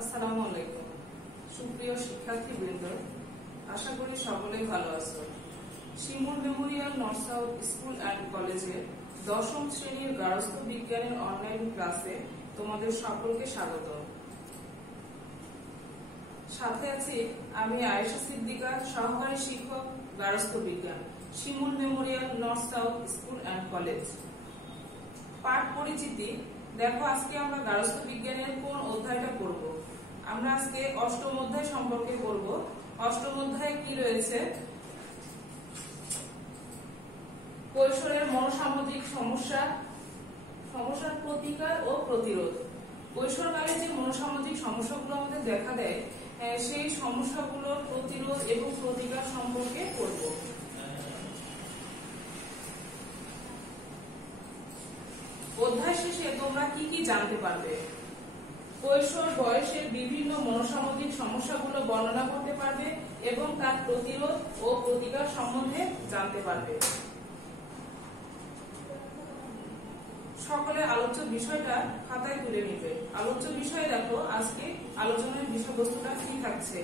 আসসালামু আলাইকুম সুপ্রিয় শিক্ষার্থীবৃন্দ, আশা করি সকলে ভালো আছো। Shimul memorial north south school and কলেজের দশম শ্রেণীর গার্হস্থ্য বিজ্ঞানের অনলাইন ক্লাসে তোমাদের সকলকে স্বাগত। সাথে আছি আমি আয়েশা সিদ্দিকা, সহকারী শিক্ষক, গার্হস্থ্য বিজ্ঞান, Shimul memorial north south school and college. পাঠ পরিচিতি। দেখো, আজকে আমরা গার্হস্থ্য বিজ্ঞানের কোন অধ্যায়টা পড়ব। আমরা আজকে অষ্টম অধ্যায় সম্পর্কে পড়ব। অষ্টম অধ্যায়ে কি রয়েছে? কৈশোরের মনোসামাজিক সমস্যা, সমস্যার প্রতিকার ও প্রতিরোধ। কৈশোরকালে যে মনোসামাজিক সমস্যাগুলো আমাদের দেখা দেয়, সেই সমস্যাগুলোর প্রতিরোধ এবং প্রতিকার সম্পর্কে পড়ব। অধ্যায় শেষে তোমরা কি কি জানতে পারবে? কৈশোর বয়সের বিভিন্ন মনোসামাজিক সমস্যাগুলো বর্ণনা করতে পারবে এবং তার প্রতিরোধ ও প্রতিকার সম্বন্ধে জানতে পারবে। সকলে আলোচ্য বিষয়টা খাতায় তুলে নিবে। আলোচ্য বিষয় দেখো, আজকে আলোচনার বিষয়বস্তুটা কি থাকছে।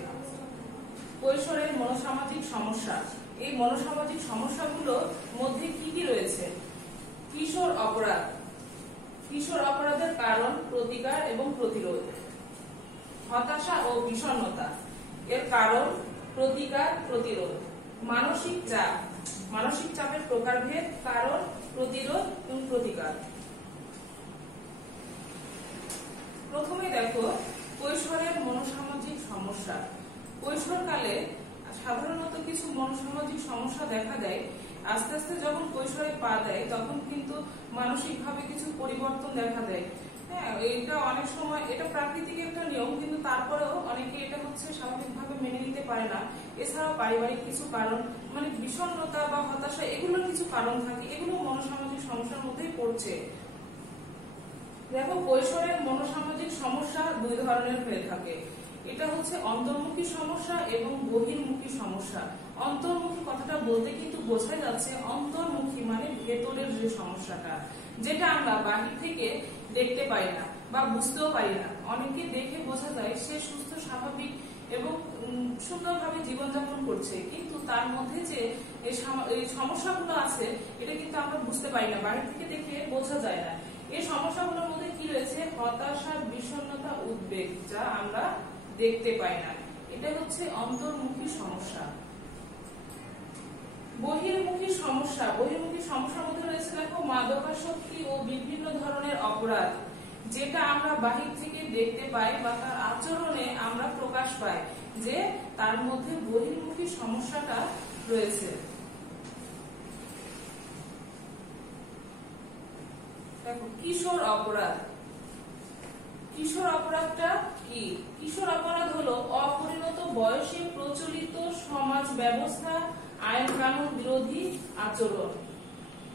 কৈশোরের মনোসামাজিক সমস্যা। এই মনোসামাজিক সমস্যাগুলোর মধ্যে কি কি রয়েছে? কিশোর অপরাধ, কিশোর অপরাধের কারণ, প্রতিকার এবং প্রতিরোধ। হতাশা ও বিষণ্ণতা, এর কারণ, প্রতিকার, প্রতিরোধ। মানসিক চাপ, মানসিক চাপের প্রকারভেদ, কারণ, প্রতিরোধ এবং প্রতিকার। প্রথমে দেখো কৈশোরের মনোসামাজিক সমস্যা। কৈশোরকালে সাধারণত কিছু মনোসামাজিক সমস্যা দেখা দেয়। আস্তে আস্তে যখন কৈশোরে পা দেয় তখন কিন্তু মানসিকভাবে কিছু পরিবর্তন দেখা দেয়। হ্যাঁ, এটা অনেক সময় এটা প্রাকৃতিক একটা নিয়ম, কিন্তু তারপরেও অনেকে এটা স্বাভাবিকভাবে মেনে নিতে পারে না। এছাড়াও পারিবারিক কিছু কারণ, মানে বিষণ্ণতা বা হতাশা, এগুলোর কিছু কারণ থাকে। এগুলো মনোসামাজিক সমস্যার মধ্যেই পড়ছে। দেখো, কৈশোরের মনোসামাজিক সমস্যা দুই ধরনের হয়ে থাকে। এটা হচ্ছে অন্তর্মুখী সমস্যা এবং বহির্মুখী সমস্যা। অন্তর্মুখী কথাটা বলতে কিন্তু বোঝা যাচ্ছে অন্তর্মুখী মানে ভেতরের যে সমস্যাটা, যেটা আমরা বাহির থেকে দেখতে পাই না বা বুঝতেও পারি না। অনেকে দেখে বোঝা যায় সে সুস্থ, স্বাভাবিক এবং সুন্দরভাবে জীবনযাপন করছে, কিন্তু তার মধ্যে যে এই সমস্যাগুলো আছে এটা কিন্তু আমরা বুঝতে পারি না, বাহির থেকে দেখে বোঝা যায় না। এই সমস্যাগুলোর মধ্যে কি রয়েছে? হতাশা, বিষণ্ণতা, উদ্বেগ, যা আমরা দেখতে পাই না। এটা হচ্ছে অন্তর্মুখী সমস্যা। বহির্মুখী সমস্যা। বহির্মুখী সমস্যার মধ্যে রয়েছে দেখো মাদকাসক্তি ও বিভিন্ন ধরনের অপরাধ, যেটা আমরা বাহির থেকে দেখতে পাই বা তার আচরণে আমরা প্রকাশ পাই যে তার মধ্যে বহির্মুখী সমস্যাটা রয়েছে। দেখো, কিশোর অপরাধ। কিশোর অপরাধটা কি? কিশোর অপরাধ হলো অপরিণত বয়সে প্রচলিত সমাজ ব্যবস্থা, আইন কানুন বিরোধী আচরণ।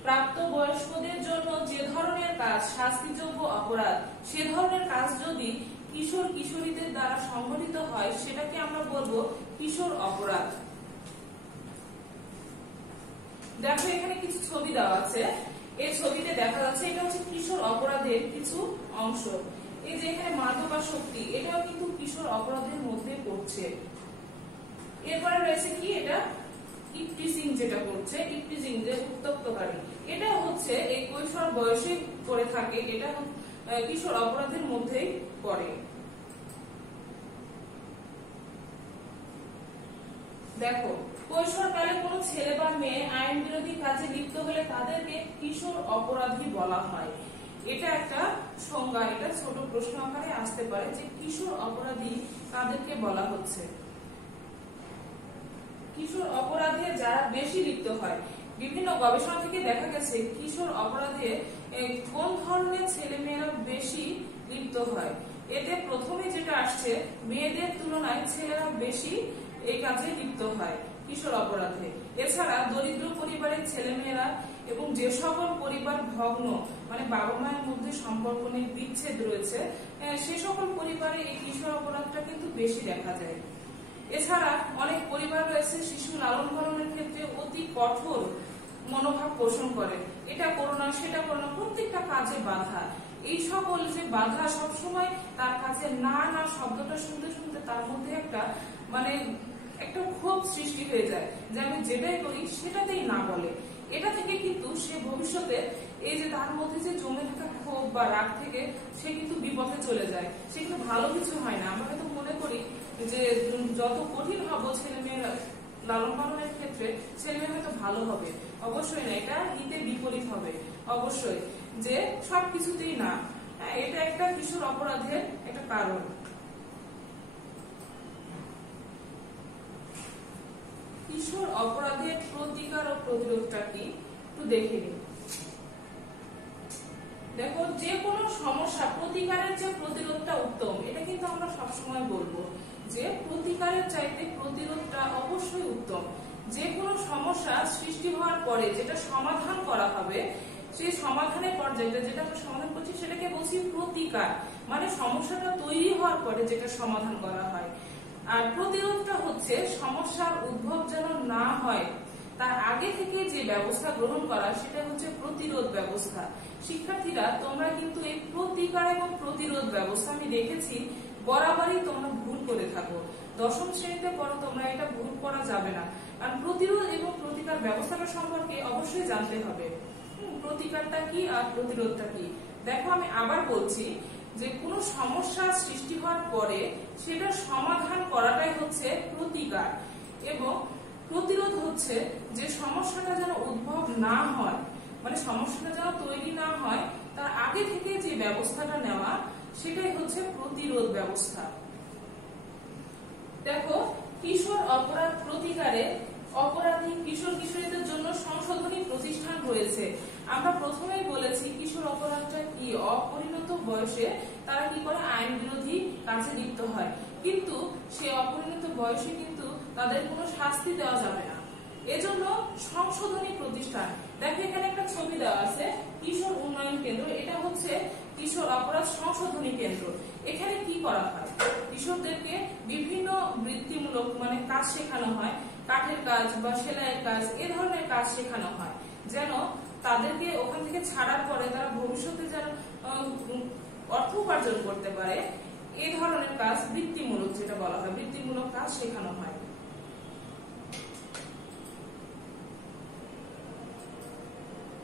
প্রাপ্তবয়স্কদের জন্য যে ধরনের কাজ শাস্তিযোগ্য অপরাধ, সে ধরনের কাজ যদি কিশোর কিশোরীদের দ্বারা সংঘটিত হয় সেটাকে আমরা বলবো কিশোর অপরাধ। দেখো, এখানে কিছু ছবি দেওয়া আছে। এই ছবিতে দেখা যাচ্ছে এটা হচ্ছে কিশোর অপরাধের কিছু অংশ। এই যে এখানে মাদকাসক্তি, এটাও কিন্তু কিশোর অপরাধের মধ্যে পড়ছে। এরপরে রয়েছে কি? এটা ইভটিজিং, যেটা করছে ইভটিজিং, যে উত্ত্যক্তকারী, এটা হচ্ছে এই কৈশোর বয়সে করে থাকে। এটা কিশোর অপরাধের মধ্যেই পড়ে। দেখো, কৈশোরকালে কোনো ছেলে বা মেয়ে আইন বিরোধী কাজে লিপ্ত হলে তাদেরকে কিশোর অপরাধী বলা হয়। এটা একটা সংজ্ঞা, এটা ছোট প্রশ্ন আকারে আসতে পারে যে কিশোর অপরাধী কাদেরকে বলা হচ্ছে। কিশোর অপরাধে যারা বেশি লিপ্ত হয়, বিভিন্ন গবেষণা থেকে দেখা গেছে কিশোর অপরাধে কোন ধরনের ছেলে মেয়েরা বেশি লিপ্ত হয়। এতে প্রথমে যেটা আসছে, মেয়েদের তুলনায় ছেলেরা বেশি এই কাজে লিপ্ত হয় কিশোর অপরাধে। এছাড়া দরিদ্র পরিবারের ছেলেমেয়েরা এবং যে সকল পরিবার ভগ্ন, মানে বাবা মায়ের মধ্যে সম্পর্ক নেই, বিচ্ছেদ রয়েছে, সে সকল পরিবারে এই কিশোর অপরাধটা কিন্তু বেশি দেখা যায়। এছাড়া অনেক পরিবার রয়েছে শিশু লালন পালনের ক্ষেত্রে অতি কঠোর মনোভাব পোষণ করে। এটা করো না, সেটা করো না, প্রত্যেকটা কাজে বাধা। এই সকল যে বাধা, সবসময় তার কাছে না না শব্দটা শুনতে শুনতে তার মধ্যে একটা মানে একটা ক্ষোভ সৃষ্টি হয়ে যায় যে আমি যেটাই করি সেটাতেই না বলে। এটা থেকে কিন্তু সে ভবিষ্যতে এই যে তার মধ্যে যে জমে থাকা ক্ষোভ বা রাগ থেকে সে কিন্তু বিপথে চলে যায়, সে কিন্তু ভালো কিছু হয় না। আমরা হয়তো মনে করি যে যত কঠিন হবো ছেলে মেয়ের লালন পালনের ক্ষেত্রে ছেলে মেয়ে হয়তো ভালো হবে, অবশ্যই না, এটা হিতে বিপরীত হবে অবশ্যই, যে সবকিছুতেই না। এটা একটা কিশোর অপরাধের একটা কারণ। কিশোর অপরাধের প্রতিকার ও প্রতিরোধটা কি একটু দেখে নিন। দেখো, যে কোনো সমস্যা প্রতিকারের চেয়ে প্রতিরোধটা উত্তম, এটা কিন্তু আমরা সবসময় বলবো যে প্রতিকারের চাইতে প্রতিরোধটা অবশ্যই উত্তম। যে কোনো সমস্যা সৃষ্টি হওয়ার পরে যেটা সমাধান করা হবে, সেই সমাধানের পর্যায়টা যেটা আমরা সমাধান করছি সেটাকে বলছি প্রতিকার, মানে সমস্যাটা তৈরি হওয়ার পরে যেটা সমাধান করা হয়। আর প্রতিরোধটা হচ্ছে সমস্যার উদ্ভব যেন না হয় তার আগে থেকে যে ব্যবস্থা গ্রহণ করা, সেটা হচ্ছে প্রতিরোধ ব্যবস্থা। শিক্ষার্থীরা, তোমরা কিন্তু এই প্রতিকার এবং প্রতিরোধ ব্যবস্থা আমি দেখেছি বরাবরই তোমরা ভুল করে থাকো। দশম শ্রেণীতে পড়ো, তোমরা এটা ভুল করা যাবে না, কারণ প্রতিরোধ এবং প্রতিকার ব্যবস্থাটা সম্পর্কে অবশ্যই জানতে হবে। প্রতিকারটা কি আর প্রতিরোধটা কি। দেখো, আমি আবার বলছি যে কোনো সমস্যা সৃষ্টি হওয়ার পরে সেটা সমাধান করাটাই হচ্ছে প্রতিকার, এবং প্রতিরোধ হচ্ছে যে সমস্যাটা যেন উদ্ভব না হয়, মানে সমস্যাটা যেন তৈরি না হয় তার আগে থেকে যে ব্যবস্থাটা নেওয়া, সেটাই হচ্ছে প্রতিরোধ ব্যবস্থা। দেখো, কিশোর অপরাধ প্রতিকারে অপরাধী কিশোর কিশোরীদের জন্য সংশোধনী প্রতিষ্ঠান রয়েছে। আমরা প্রথমেই বলেছি কিশোর অপরাধটা কি, অপরিণত বয়সে তারা কি করে, আইন বিরোধী কাজে লিপ্ত হয়, কিন্তু সে অপরিণত বয়সে কিন্তু তাদের কোনো শাস্তি দেওয়া যাবে না, এজন্য সংশোধনী প্রতিষ্ঠান। দেখো, এখানে একটা ছবি দেওয়া আছে, কিশোর উন্নয়ন কেন্দ্র, এটা হচ্ছে কিশোর অপরাধ সংশোধনী কেন্দ্র। এখানে কি করা হয়, কিশোরদেরকে বিভিন্ন বৃত্তিমূলক মানে কাজ শেখানো হয়, কাঠের কাজ বা সেলাইয়ের কাজ, এ ধরনের কাজ শেখানো হয়, যেন তাদেরকে ওখান থেকে ছাড়ার পরে তারা ভবিষ্যতে যেন অর্থ উপার্জন করতে পারে। এই ধরনের কাজ বৃত্তিমূলক, যেটা বলা হয় বৃত্তিমূলক কাজ শেখানো হয়।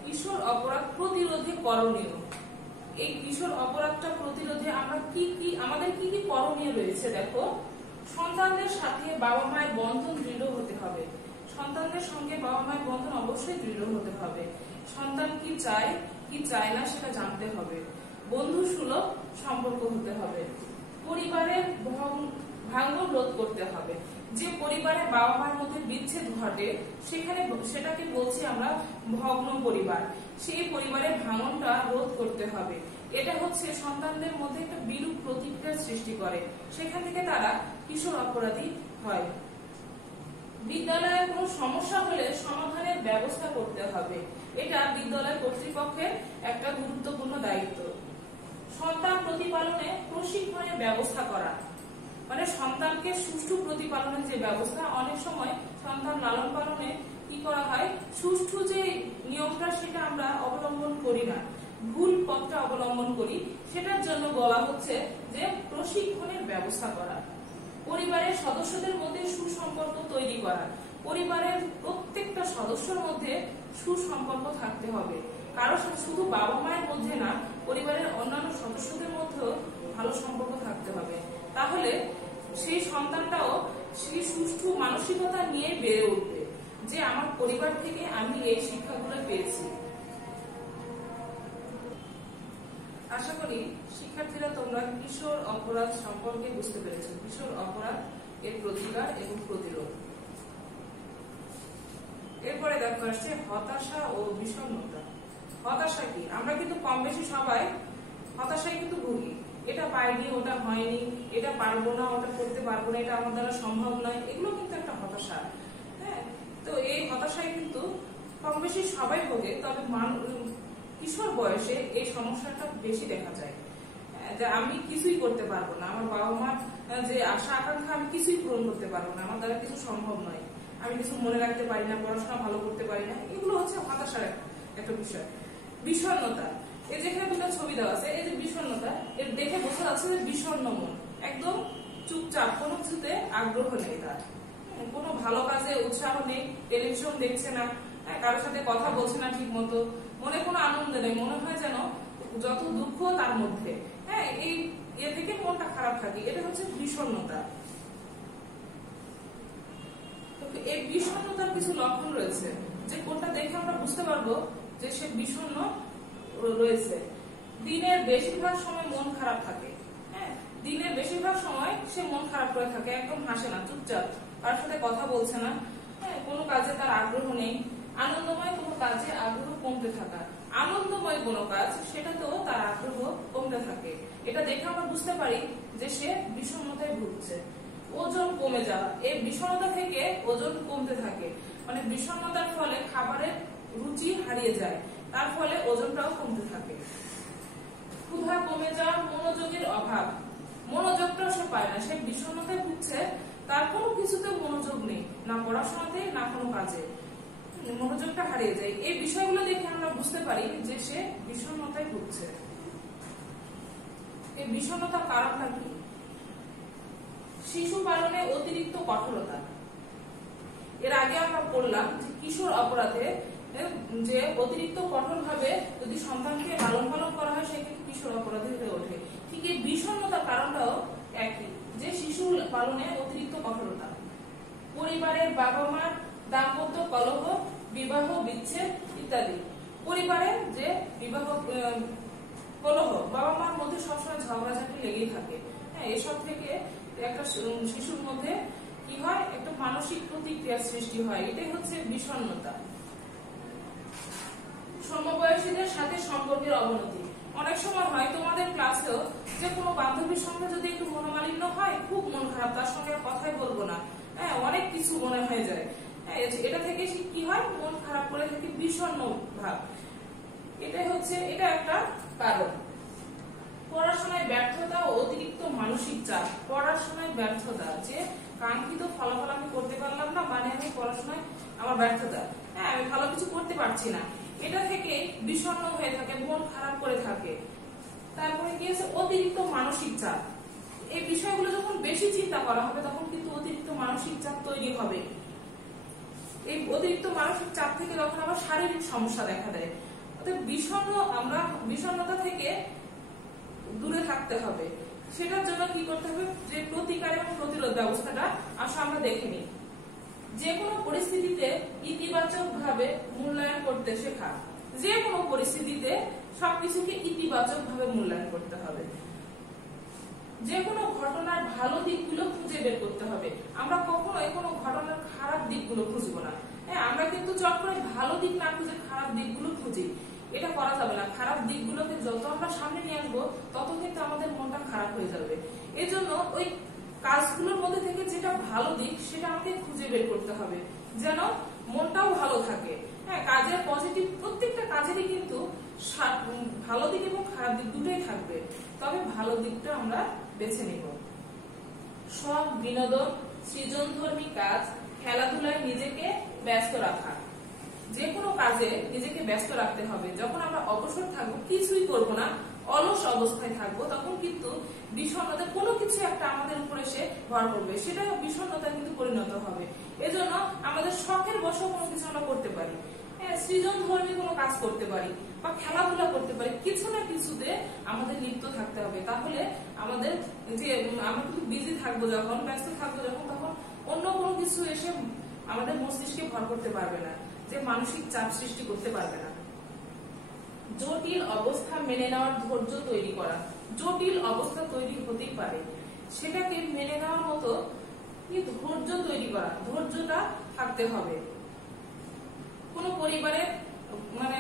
কিশোর অপরাধ প্রতিরোধে করণীয়। এই কিশোর অপরাধটা প্রতিরোধে আমাদের কি কি করণীয় রয়েছে। দেখো, সন্তানদের সাথে বাবা মায়ের বন্ধন দৃঢ় হতে হবে। সন্তানদের সঙ্গে বাবা মায়ের বন্ধন অবশ্যই দৃঢ় হতে হবে। সন্তান কি চায় কি চায় না সেটা জানতে হবে। বন্ধু সুলভ সম্পর্ক হতে হবে। পরিবারের ভাঙন রোধ করতে হবে। যে পরিবারে বাবা মার মধ্যে বিচ্ছেদ ঘটে সেটাকে বলছি আমরা ভগ্ন পরিবার, সেই পরিবারের ভাঙনটা রোধ করতে হবে। এটা হচ্ছে সন্তানদের মধ্যে একটা বিরূপ প্রতিক্রিয়া সৃষ্টি করে, সেখান থেকে তারা কিশোর অপরাধী হয়। বিদ্যালয়ে কোনো সমস্যা হলে সমাধানের ব্যবস্থা করতে হবে, এটা বিদ্যালয় কর্তৃপক্ষের একটা গুরুত্বপূর্ণ দায়িত্ব। সন্তান প্রতিপালনে প্রশিক্ষণের ব্যবস্থা করা, মানে সন্তানকে সুষ্ঠু প্রতিপালনের যে ব্যবস্থা, অনেক সময় সন্তান লালন পালনে কি করা হয়, সুষ্ঠু যে নিয়মটা সেটা আমরা অবলম্বন করি না, ভুল পথটা অবলম্বন করি, সেটার জন্য বলা হচ্ছে যে প্রশিক্ষণের ব্যবস্থা করা। পরিবারের সদস্যদের মধ্যে সুসম্পর্ক তৈরি করা, পরিবারের প্রত্যেকটা সদস্যের মধ্যে সুসম্পর্ক থাকতে হবে, কারণ শুধু বাবা মায়ের মধ্যে না, পরিবারের অন্যান্য সদস্যদের মধ্যেও ভালো সম্পর্ক থাকতে হবে। তাহলে সেই সন্তানটাও সেই সুষ্ঠু মানসিকতা নিয়ে বেড়ে উঠবে যে আমার পরিবার থেকে আমি এই শিক্ষাগুলো পেয়েছি। আশা করি শিক্ষার্থীরা তোমরা কিশোর অপরাধ সম্পর্কে বুঝতে পেরেছো, কিশোর অপরাধ এর প্রতিকার এবং প্রতিরোধ। এরপরে দেখো আসছে হতাশা ও বিষণ্ণতা। হতাশা কি, আমরা কিন্তু কম বেশি সবাই হতাশায় কিন্তু ভুগি, এটা পাইনি, ওটা হয়নি, এটা পারবো না, ওটা করতে পারবো না, এটা আমার দ্বারা সম্ভব নয়, এগুলো কিন্তু একটা হতাশা। হ্যাঁ, তো এই হতাশায় কিন্তু কম বেশি সবাই ভোগে, তবে কিশোর বয়সে এই সমস্যাটা বেশি দেখা যায়, যে আমি কিছুই করতে পারবো না, আমার বাবা মার যে আশা আকাঙ্ক্ষা আমি কিছুই পূরণ করতে পারবো না, আমার দ্বারা কিছু সম্ভব নয়, আমি কিছু মনে রাখতে পারি না, পড়াশোনা ভালো করতে পারি না, এগুলো হচ্ছে হতাশার একটা বিষয়। বিষণ্ণতা, এই যেখানে দুটো ছবি দেওয়া আছে, এই যে বিষণ্ণতা, এর দেখে বোঝা যাচ্ছে যে বিষণ্ণ মন, একদম চুপচাপ, কোনো কিছুতে আগ্রহ নেই তার, কোনো ভালো কাজে উৎসাহ নেই, টেলিভিশন দেখছে না, কারোর সাথে কথা বলছে না ঠিক মতো, মনে কোনো আনন্দ নেই, মনে হয় যেন যত দুঃখ তার মধ্যে, এই এ থেকে মনটা খারাপ থাকে, এটা হচ্ছে বিষণ্ণতা। এই বিষণ্ণতার কিছু লক্ষণ রয়েছে, যে কোনটা দেখে আমরা বুঝতে পারবো যে সে বিষণ্ণ রয়েছে। দিনের বেশিরভাগ সময় মন খারাপ থাকে, দিনের বেশিরভাগ সময় সে মন খারাপ করে থাকে, একদম হাসে না, চুপচাপ, কারোর সাথে কথা বলছে না, কোনো কাজে তার আগ্রহ নেই। আনন্দময় কোনো কাজে আগ্রহ কমতে থাকা, আনন্দময় কোনো কাজ সেটাতেও তার আগ্রহ কমতে থাকে, এটা দেখে আমরা বুঝতে পারি যে সে বিষণ্ণতায় ভুগছে। ওজন কমে যাওয়া, এই বিষণ্ণতা থেকে ওজন কমতে থাকে, মানে বিষণ্ণতার ফলে খাবারের রুচি হারিয়ে যায়, তার ফলে ওজনটাও কমতে থাকে। ক্ষুধা কমে যাওয়া, মনোযোগের অভাব, মনোযোগটাও সে পায় না, সে বিষণ্ণতায় ভুগছে, তার কোনো কিছুতে মনোযোগ নেই, না পড়াশোনাতে না কোনো কাজে, মনোযোগটা হারিয়ে যায়। এই বিষয়গুলো দেখে আমরা বুঝতে পারি যে সে বিষণ্ণতায় ভুগছে। এই বিষণ্ণতার কারণটা কি? শিশু পালনে অতিরিক্ত কঠোরতা, এর আগে আমরা বললাম যে কিশোর অপরাধে যে অতিরিক্ত কঠোর ভাবে যদি সন্তানকে লালন পালন করা হয় সেক্ষেত্রে কিশোর অপরাধী হয়ে ওঠে। ঠিক এই বিষণ্ণতার কারণটাও একই, যে শিশু পালনে অতিরিক্ত কঠোরতা। পরিবারের বাবা মার দাম্পত্য কলহ, বিবাহ বিচ্ছেদ ইত্যাদি, পরিবারের যে বিবাহ কলহ, বাবা মার মধ্যে সবসময় ঝগড়াঝাটি লেগেই থাকে, এসব থেকে একটা শিশুর মধ্যে কি হয়, একটা মানসিক প্রতিক্রিয়ার সৃষ্টি হয়, এটাই হচ্ছে বিষণ্ণতা। সমবয়সীদের সাথে সম্পর্কের অবনতি, অনেক সময় হয় তোমাদের ক্লাসেও যে কোনো বান্ধবীর সঙ্গে যদি একটু মনোমালিন্য হয়, খুব মন খারাপ, তার সঙ্গে কথাই বলবো না, অনেক কিছু মনে হয়ে যায়, এটা থেকে কি হয়, মন খারাপ করে থাকে, বিষণ্ণ ভাব, এটাই হচ্ছে, এটা একটা কারণ। পড়াশোনায় ব্যর্থতা ও অতিরিক্ত মানসিক চাপ, পড়াশোনায় ব্যর্থতা, যে কাঙ্ক্ষিত ফলাফল আমি করতে পারলাম না, মানে আমি পড়াশোনায় আমার ব্যর্থতা, আমি ভালো কিছু করতে পারছি না, এটা থেকে বিষণ্ণ হয়ে থাকে, মন খারাপ করে থাকে। তারপরে কি আছে, অতিরিক্ত মানসিক চাপ, এই বিষয়গুলো যখন বেশি চিন্তা করা হবে তখন কিন্তু অতিরিক্ত মানসিক চাপ তৈরি হবে। এই অতিরিক্ত মানসিক চাপ থেকে তখন আবার শারীরিক সমস্যা দেখা দেয়। অর্থাৎ আমরা বিষণ্ণতা থেকে দূরে থাকতে হবে, সেটার জন্য কি করতে হবে, যে প্রতিকার এবং প্রতিরোধ ব্যবস্থাটা আসলে আমরা দেখে নিই। যে কোনো পরিস্থিতিতে ইতিবাচক ভাবে মূল্যায়ন করতে শেখা, যে কোনো পরিস্থিতিতে সবকিছুকে ইতিবাচক ভাবে মূল্যায়ন করতে হবে। যে কোনো ঘটনার ভালো দিকগুলো খুঁজে বের করতে হবে, আমরা কখনোই কোনো ঘটনার খারাপ দিকগুলো খুঁজবো না, আমরা কিন্তু চট করে ভালো দিক না খুঁজে খারাপ দিকগুলো খুঁজি, এটা করা যাবে না। খারাপ দিকগুলোকে যত আমরা সামনে নিয়ে আসবো তত কিন্তু আমাদের মনটা খারাপ হয়ে যাবে। এজন্য ওই কাজগুলোর মধ্যে থেকে যেটা ভালো দিক সেটা আমাকে খুঁজে বের করতে হবে, যেন মনটাও ভালো থাকে। কাজের পজিটিভ, প্রত্যেকটা কাজেরই কিন্তু ভালো দিক এবং খারাপ দিক দুটোই থাকবে, তবে ভালো দিকটা আমরা বেছে নিব। শখ, বিনোদন, সৃজনধর্মী কাজ, খেলাধুলায় নিজেকে ব্যস্ত রাখা, যে কোনো কাজে নিজেকে ব্যস্ত রাখতে হবে। যখন আমরা অবসর থাকবো, কিছুই করব না, অলস অবস্থায় থাকবো, তখন কিন্তু বিষণ্ণতা কোনো কিছু একটা আমাদের উপরে এসে ভর করবে, সেটা বিষণ্ণতা কিন্তু পরিণত হবে। এজন্য আমাদের শখের বশে কোনো কিছু আমরা করতে পারি, সৃজনধর্মী কোনো কাজ করতে পারি বা খেলাধুলা করতে পারি, কিছু না কিছুতে আমাদের লিপ্ত থাকতে হবে। তাহলে আমাদের যে আমরা কিন্তু বিজি থাকবো, যখন ব্যস্ত থাকবো যখন, তখন অন্য কোনো কিছু এসে আমাদের মস্তিষ্কে ভর করতে পারবে না, যে মানসিক চাপ সৃষ্টি করতে পারবে না। জটিল অবস্থা মেনে নেওয়ার ধৈর্য তৈরি করা, জটিল অবস্থা তৈরি হতেই পারে, সেটাকে মেনে নেওয়ার মতো কি ধৈর্য তৈরি করা, ধৈর্যটা থাকতে হবে। কোন পরিবারে মানে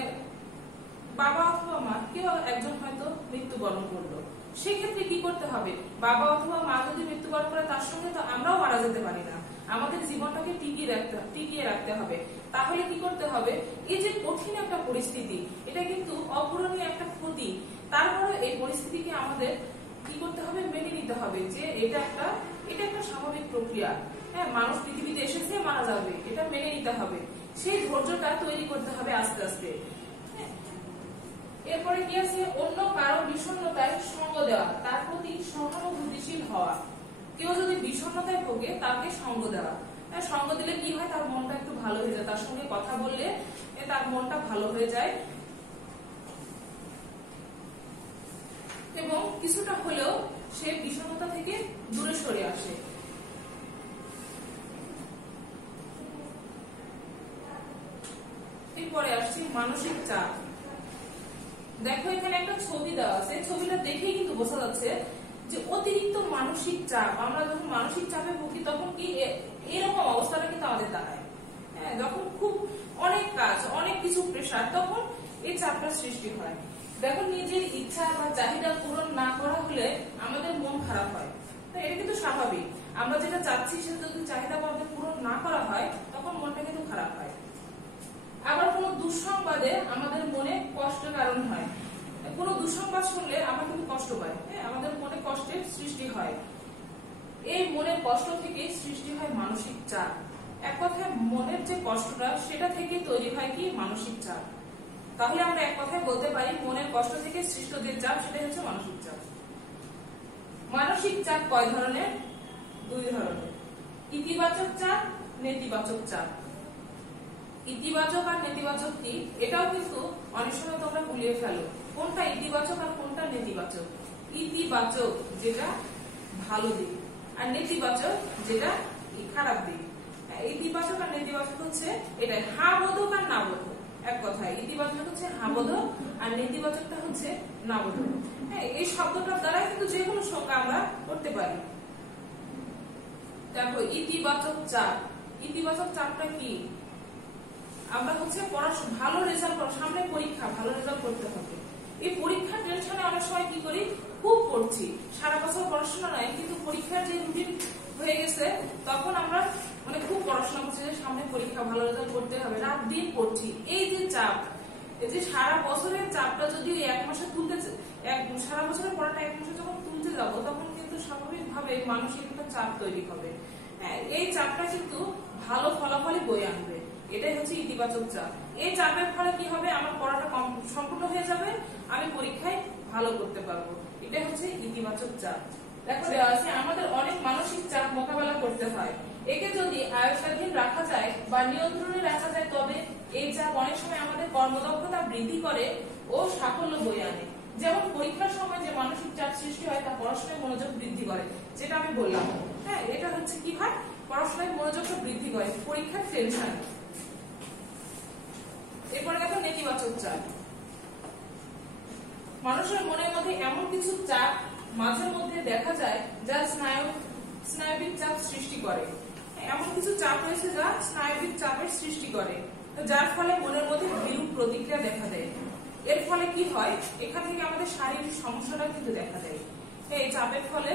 বাবা অথবা মা কেউ একজন হয়তো মৃত্যুবরণ করলো, সেক্ষেত্রে কি করতে হবে, বাবা অথবা মা যদি মৃত্যুবরণ করে তার সঙ্গে তো আমরাও মারা যেতে পারি না, আমাদের জীবনটাকে টিকিয়ে রাখতে হবে। তাহলে কি করতে হবে, এই যে কঠিন একটা পরিস্থিতি, এটা কিন্তু অপূরণীয় একটা ক্ষতি, তারপরে এই পরিস্থিতিকে আমাদের কি করতে হবে, মেনে নিতে হবে যে এটা একটা স্বাভাবিক প্রক্রিয়া, মানুষ পৃথিবীতে এসেছে, মারা যাবে, এটা মেনে নিতে হবে। সেই ধৈর্যটা তৈরি করতে হবে আস্তে আস্তে। এরপরে কি আছে, অন্য কারো বিষণ্ণতায় সঙ্গ দেওয়া, তার প্রতি সহানুভূতিশীল হওয়া। কেউ যদি বিষণ্ণতায় ভোগে তাকে সঙ্গ দেওয়া। সঙ্গ দিলে কি হয়, তার মনটা একটু ভালো হয়ে যায়, তার সঙ্গে কথা বললে তার মনটা ভালো হয়ে যায় এবং কিছুটা হলেও সে বিষণ্ণতা থেকে দূরে সরে আসে। এরপরে আসছে মানসিক চাপ। দেখো এখানে একটা ছবি দেওয়া আছে, ছবিটা দেখেই কিন্তু বোঝা যাচ্ছে যে অতিরিক্ত মানসিক চাপ, আমরা যখন মানসিক চাপে ভুগি তখন কি এরকম অবস্থাটা কিন্তু আমাদের দাঁড়ায়। হ্যাঁ, যখন খুব অনেক কাজ, অনেক কিছু প্রেশার, তখন এই চাপটা সৃষ্টি হয়। দেখো নিজের ইচ্ছা বা চাহিদা পূরণ না করা হলে আমাদের মন খারাপ হয়, এটা কিন্তু স্বাভাবিক। আমরা যেটা চাচ্ছি সেটা যদি চাহিদা আমাদের পূরণ না করা হয় তখন মনটা কিন্তু খারাপ হয়। আবার কোনো দুঃসংবাদে আমাদের মনে কষ্টের কারণ হয়। কোনো দুঃসংবাদ শুনলে আমরা কিন্তু কষ্ট পাই, আমাদের মনে কষ্টের সৃষ্টি হয়। এই মনের কষ্ট থেকে সৃষ্টি হয় মানসিক চাপ। এক কথায় মনের যে কষ্টটা সেটা থেকে তৈরি হয় কি মানসিক চাপ। তাহলে আমরা এক কথায় বলতে পারি মনের কষ্ট থেকে সৃষ্ট যে চাপ সেটাই হচ্ছে মানসিক চাপ। মানসিক চাপ কয় ধরনের? দুই ধরনের, ইতিবাচক চাপ, নেতিবাচক চাপ। ইতিবাচক আর নেতিবাচক কি, এটাও কিন্তু অনেক সময় তোমরা গুলিয়ে ফেলো, কোনটা ইতিবাচক আর কোনটা নেতিবাচক। ইতিবাচক যেটা ভালো দিক, আর নেতিবাচক যেটা খারাপ দিক। ইতিবাচক আর নেতিবাচক হচ্ছে এটা হা বোধক আর না বোধক। এক কথায় ইতিবাচক হচ্ছে হা বোধক আর নেতিবাচকটা হচ্ছে না বোধক। এই শব্দটার দ্বারা কিন্তু যে কোনো সংজ্ঞা আমরা করতে পারি। দেখো ইতিবাচক চাপ, ইতিবাচক চাপটা কি, আমরা হচ্ছে পড়াশোনা ভালো রেজাল্ট, সামনে পরীক্ষা, ভালো রেজাল্ট করতে হবে। এই পরীক্ষার টেনশনে অনেক সময় কি করি, খুব পড়ছি, সারা বছর পড়াশোনা নয় কিন্তু পরীক্ষার যে রুটিন হয়ে গেছে তখন আমরা মানে খুব পড়াশোনা করছি যে সামনে পরীক্ষা, ভালো রেজাল্ট করতে হবে, রাত দিন পড়ছি। এই যে চাপ, এই যে সারা বছরের চাপটা যদি এক মাসে তুলতে, সারা বছরের পড়াটা এক মাসে যখন তুলতে যাবো তখন কিন্তু স্বাভাবিকভাবে মানসিক একটা চাপ তৈরি হবে। এই চাপটা কিন্তু ভালো ফলাফলই বয়ে আনবে, এটাই হচ্ছে ইতিবাচক চাপ। এই চাপের ফলে কি হবে, আমার পড়াটা সম্পূর্ণ হয়ে যাবে, আমি পরীক্ষায় ভালো করতে পারবো, এটাই হচ্ছে ইতিবাচক চাপ। দেখো আমাদের অনেক মানসিক চাপ মোকাবেলা করতে হয়। একে যদি আয়ত্তাধীন রাখা যায় বা নিয়ন্ত্রণে রাখা যায় তবে এই চাপ অনেক সময় আমাদের কর্মদক্ষতা বৃদ্ধি করে ও সাফল্য বয়ে আনে। যেমন পরীক্ষার সময় যে মানসিক চাপ সৃষ্টি হয় তা পড়াশোনায় মনোযোগ বৃদ্ধি করে, যেটা আমি বললাম। হ্যাঁ, এটা হচ্ছে কি হয়, পড়াশোনায় মনোযোগটা বৃদ্ধি করে, পরীক্ষার টেনশন। এরপরে দেখো নেতিবাচক চাপ। মানুষের মনের মধ্যে এমন কিছু চাপ মাঝে মধ্যে দেখা যায় যা স্নায়বিক চাপ সৃষ্টি করে। এমন কিছু চাপ রয়েছে যা স্নায়বিক চাপের সৃষ্টি করে, যার ফলে মনের মধ্যে বিরূপ প্রতিক্রিয়া দেখা দেয়। এর ফলে কি হয়, এখান থেকে আমাদের শারীরিক সমস্যাটা কিন্তু দেখা দেয়। এই চাপের ফলে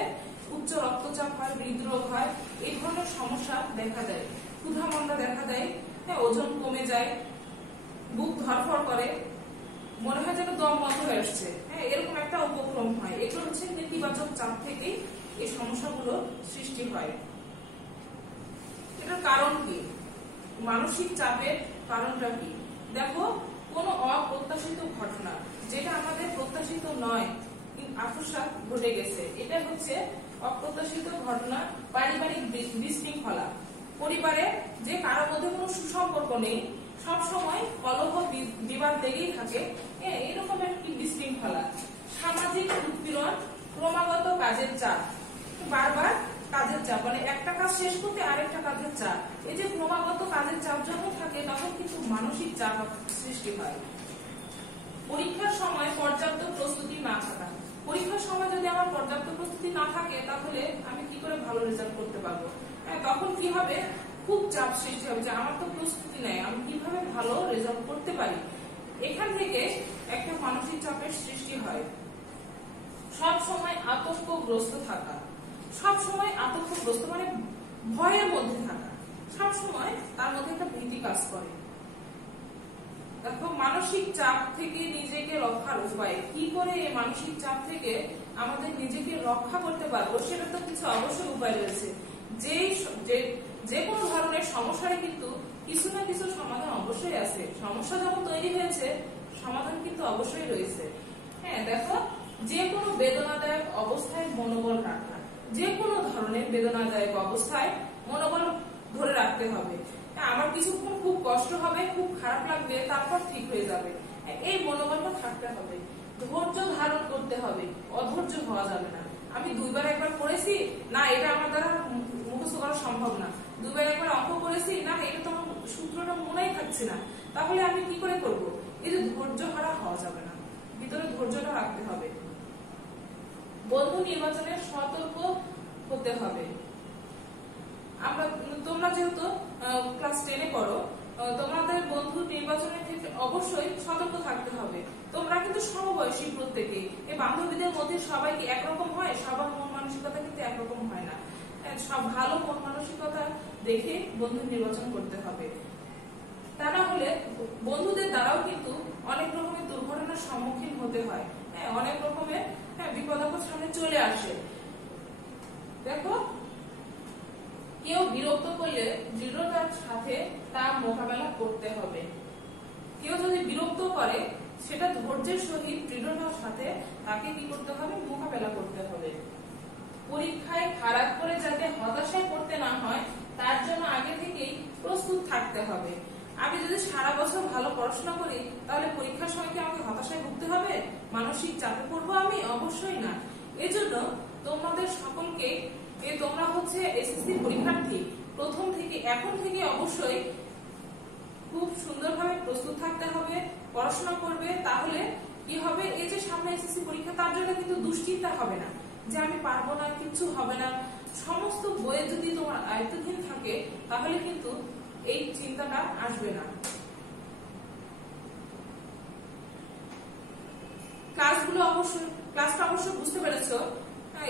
উচ্চ রক্তচাপ হয়, হৃদরোগ হয়, এই ধরনের সমস্যা দেখা দেয়। ক্ষুধামন্দা দেখা দেয়, ওজন কমে যায়, বুক ধরফর করে, মনে হয় যেন দম বন্ধ হয়ে আসছে, এরকম একটা উপক্রম হয়। এগুলো হচ্ছে নেতিবাচক চাপ থেকেই এই সমস্যাগুলো সৃষ্টি হয়। এটার কারণ কি, মানসিক চাপের কারণটা কি? দেখো, কোনো অপ্রত্যাশিত ঘটনা যেটা আমাদের প্রত্যাশিত নয়, আকস্মাত ঘটে গেছে, এটা হচ্ছে অপ্রত্যাশিত ঘটনা। পারিবারিক বিশৃঙ্খলা, পরিবারে যে কারোর মধ্যে কোনো সুসম্পর্ক নেই, সব সময় কলহ বিবাদ লেগেই থাকে, এরকম একটি বিশৃঙ্খলা। সামাজিক উৎপীড়ন, ক্রমাগত কাজের চাপ, বারবার কাজের চাপ, মানে একটা কাজ শেষ করতে আরেকটা কাজের চাপ। এই যে ক্রমাগত কাজের চাপ যখন থাকে তখন কিন্তু মানসিক চাপ সৃষ্টি হয়। পরীক্ষার সময় পর্যাপ্ত প্রস্তুতি না থাকা, পরীক্ষার সময় যদি আমার পর্যাপ্ত প্রস্তুতি না থাকে তাহলে আমি কি করে ভালো রেজাল্ট করতে পারবো? তখন কি হবে, খুব চাপ সৃষ্টি হবে যে আমার তো প্রস্তুতি নেই, আমি কিভাবে ভালো রেজাল্ট করতে পারি। এখান থেকে একটা মানসিক চাপের সৃষ্টি হয়। সব সময় আতঙ্কগ্রস্ত থাকা, সব সময় আতঙ্কগ্রস্ত মানে ভয়ের মধ্যে থাকা, সব সময় তার মধ্যে একটা ভীতি কাজ করে। দেখো, মানসিক চাপ থেকে নিজেকে রক্ষার উপায় কি করে, এই মানসিক চাপ থেকে আমাদের নিজেকে রক্ষা করতে পারবো সেটা তো কিছু অবশ্যই উপায় রয়েছে। যে কোনো ধরনের সমস্যার কিন্তু কিছু না কিছু সমাধান অবশ্যই আছে। সমস্যা যখন তৈরি হয়েছে সমাধান কিন্তু অবশ্যই রয়েছে। হ্যাঁ দেখো, যে কোনো বেদনাদায়ক অবস্থায় মনোবল রাখা, যে কোনো ধরনের বেদনাদায়ক অবস্থায় মনোবল ধরে রাখতে হবে। আমার কিছুক্ষণ খুব কষ্ট হবে, খুব খারাপ লাগবে, তারপর ঠিক হয়ে যাবে, এই মনোবলটা থাকতে হবে। ধৈর্য ধারণ করতে হবে, অধৈর্য হওয়া যাবে না। আমি দুইবার একবার পড়েছি, না এটা আমার দ্বারা মুখস্থ করা সম্ভব না, দুইবার একবার অঙ্ক করেছি, না এটা তো আমার সূত্রটা মনেই থাকছে না, তাহলে আমি কি করে করব? এই যে ধৈর্য হারা হওয়া যাবে না, ভিতরে ধৈর্যটা রাখতে হবে। বন্ধু নির্বাচনে সতর্ক হতে হবে। তোমরা যেহেতু ক্লাস 10-এ পড়ো, তোমাদের বন্ধু নির্বাচনের ক্ষেত্রে অবশ্যই সতর্ক থাকতে হবে। তোমরা কিন্তু সমবয়সী প্রত্যেকে, এই বান্ধবীদের মধ্যে সবাই কি একরকম হয়? সবার মন মানসিকতা কিন্তু একরকম হয় না। সব ভালো মন মানসিকতা দেখে বন্ধু নির্বাচন করতে হবে। তা না হলে বন্ধুদের দ্বারাও কিন্তু অনেক রকমের দুর্ঘটনার সম্মুখীন হতে হয়, অনেক রকমের বিপদ আপদ সামনে চলে আসে। দেখো, কেউ বিরক্ত করলে দৃঢ়তার সাথে তার মোকাবেলা করতে হবে। কেউ যদি বিরক্ত করে, সেটা ধৈর্যের সহিত দৃঢ়তার সাথে তাকে কি করতে হবে? মোকাবেলা করতে হবে। পরীক্ষায় খারাপ করে যাতে হতাশায় পড়তে না হয়, তার জন্য আগে থেকেই প্রস্তুত থাকতে হবে। আমি যদি সারা বছর ভালো পড়াশোনা করি, তাহলে পরীক্ষার সময় কি আমাকে হতাশায় ভুগতে হবে? মানসিক চাপে পড়বো আমি? অবশ্যই না। এজন্য তোমাদের সকলকে, তোমরা হচ্ছে এসএসসি পরীক্ষার্থী, প্রথম থেকে এখন থেকে অবশ্যই খুব সুন্দরভাবে প্রস্তুত থাকতে হবে, পড়াশোনা করবে। তাহলে কি হবে? এই যে সামনে এসএসসি পরীক্ষা, তার জন্য কিন্তু দুশ্চিন্তা হবে না যে আমি পারবো না, কিছু হবে না। সমস্ত বইয়ে যদি তোমার আয়ত্তাধীন থাকে, তাহলে কিন্তু এই চিন্তাটা আসবে না। ক্লাসটা অবশ্যই বুঝতে পেরেছো।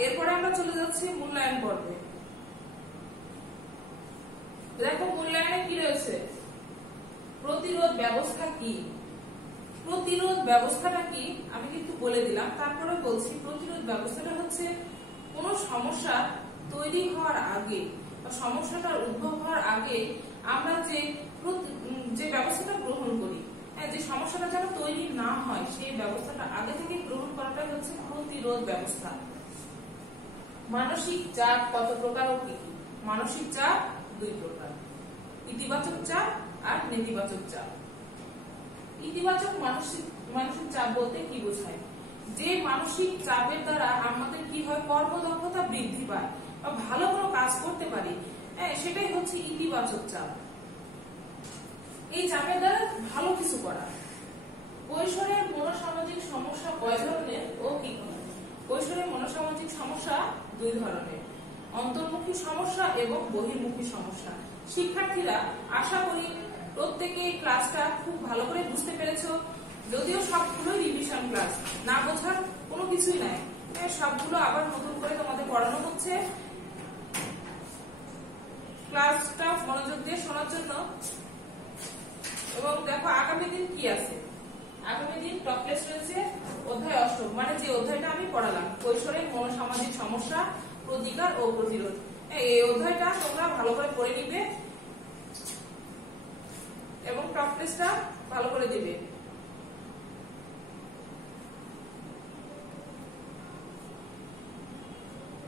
এরপরে আমরা চলে যাচ্ছি মূল্যায়ন পর্বে। দেখো, মূল্যায়নে কি রয়েছে? প্রতিরোধ ব্যবস্থা কি? প্রতিরোধ ব্যবস্থাটা কি আমি কিন্তু বলে দিলাম, তারপরে বলছি। প্রতিরোধ ব্যবস্থাটা হচ্ছে কোন সমস্যা তৈরি হওয়ার আগে বা সমস্যাটার উদ্ভব হওয়ার আগে আমরা যে ব্যবস্থাটা গ্রহণ করি, যে সমস্যাটা যেন তৈরি না হয়, সেই ব্যবস্থাটা আগে থেকে গ্রহণ করাটাই হচ্ছে প্রতিরোধ ব্যবস্থা। মানসিক চাপ কত প্রকার ও কি? মানসিক চাপ 2 প্রকার, ইতিবাচক চাপ আর নেতিবাচক চাপ। ইতিবাচক মানসিক চাপ বলতে কি বোঝায়? যে মানসিক চাপের দ্বারা আমাদের কি হয়? কর্মদক্ষতা বৃদ্ধি পায় বা ভালো কোনো কাজ করতে পারি, সেটাই হচ্ছে ইতিবাচক চাপ। এই চাপের দ্বারা ভালো কিছু করা। কৈশোরের মনোসামাজিক সমস্যা কয় ধরনের ও কি? কৈশোরের মনোসামাজিক সমস্যা 2 ধরনের, অন্তর্মুখী সমস্যা এবং বহির্মুখী সমস্যা। শিক্ষার্থীরা আশা করি প্রত্যেকে এই ক্লাসটা খুব ভালো করে বুঝতে পেরেছো। যদিও সবগুলোই রিভিশন ক্লাস, না বোঝার কোনো কিছুই নাই, সবগুলো আবার নতুন করে তোমাদের পড়ানো হচ্ছে। ক্লাসটা মনোযোগ দিয়ে শোনার জন্য। এবং দেখো আগামী দিন কি আছে। আগামী দিন টপ টেস্ট রয়েছে অধ্যায় 8, মানে যে অধ্যায়টা আমি পড়ালাম, কৈশোরের মনোসামাজিক সমস্যা, প্রতিকার ও প্রতিরোধ। এই অধ্যায়টা তোমরা ভালো করে পড়ে নিবে এবং টপ টেস্টটা ভালো করে দিবে।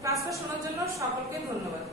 ক্লাসটা শোনার জন্য সকলকে ধন্যবাদ।